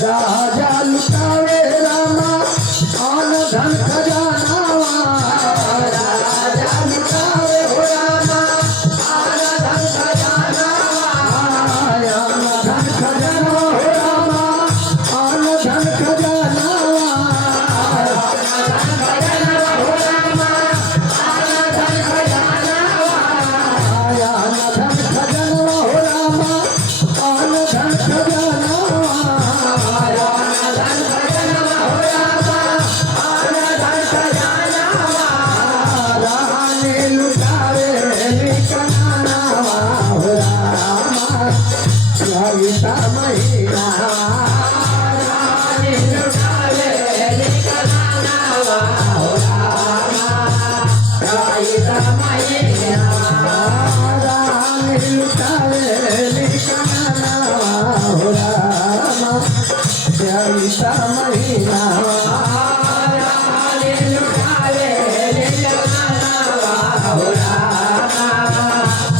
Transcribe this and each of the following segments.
राजा लुटावे रामा आन धन खजाना राजा लुटावे हो रामा आन धन खजाना आन धन खजाना हो रामा आन धन खजाना हो रामा आन धन खजाना आन धन खजाना हो रामा आन धन खजाना चाईता महीना रानी लुटावे निकलाना हो रामा चाईता महीना रानी लुटावे निकलाना हो रामा चाईता महीना रानी लुटावे निकलाना हो रामा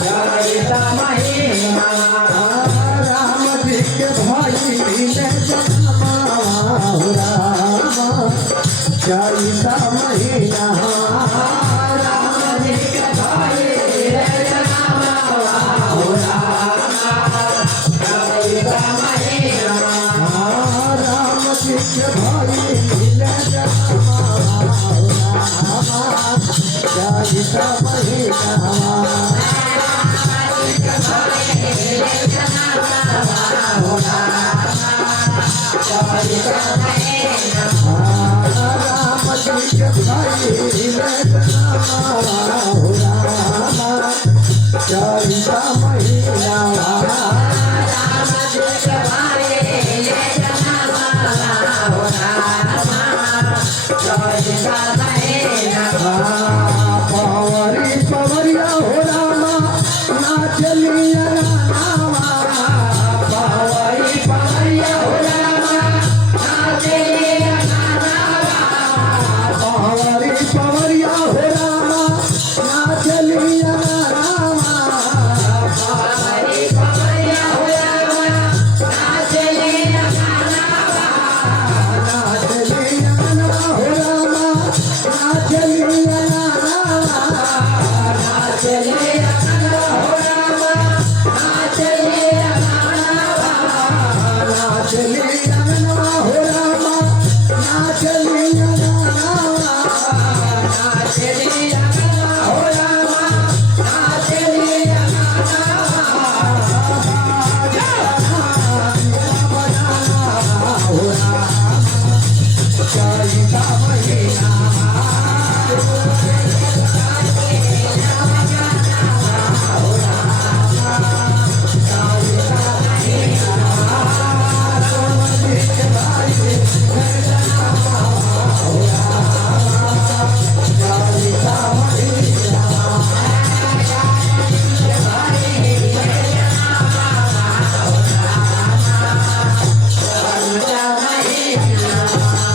चाईता महीना भाई ने जन्मा हो रामा चाईता महीना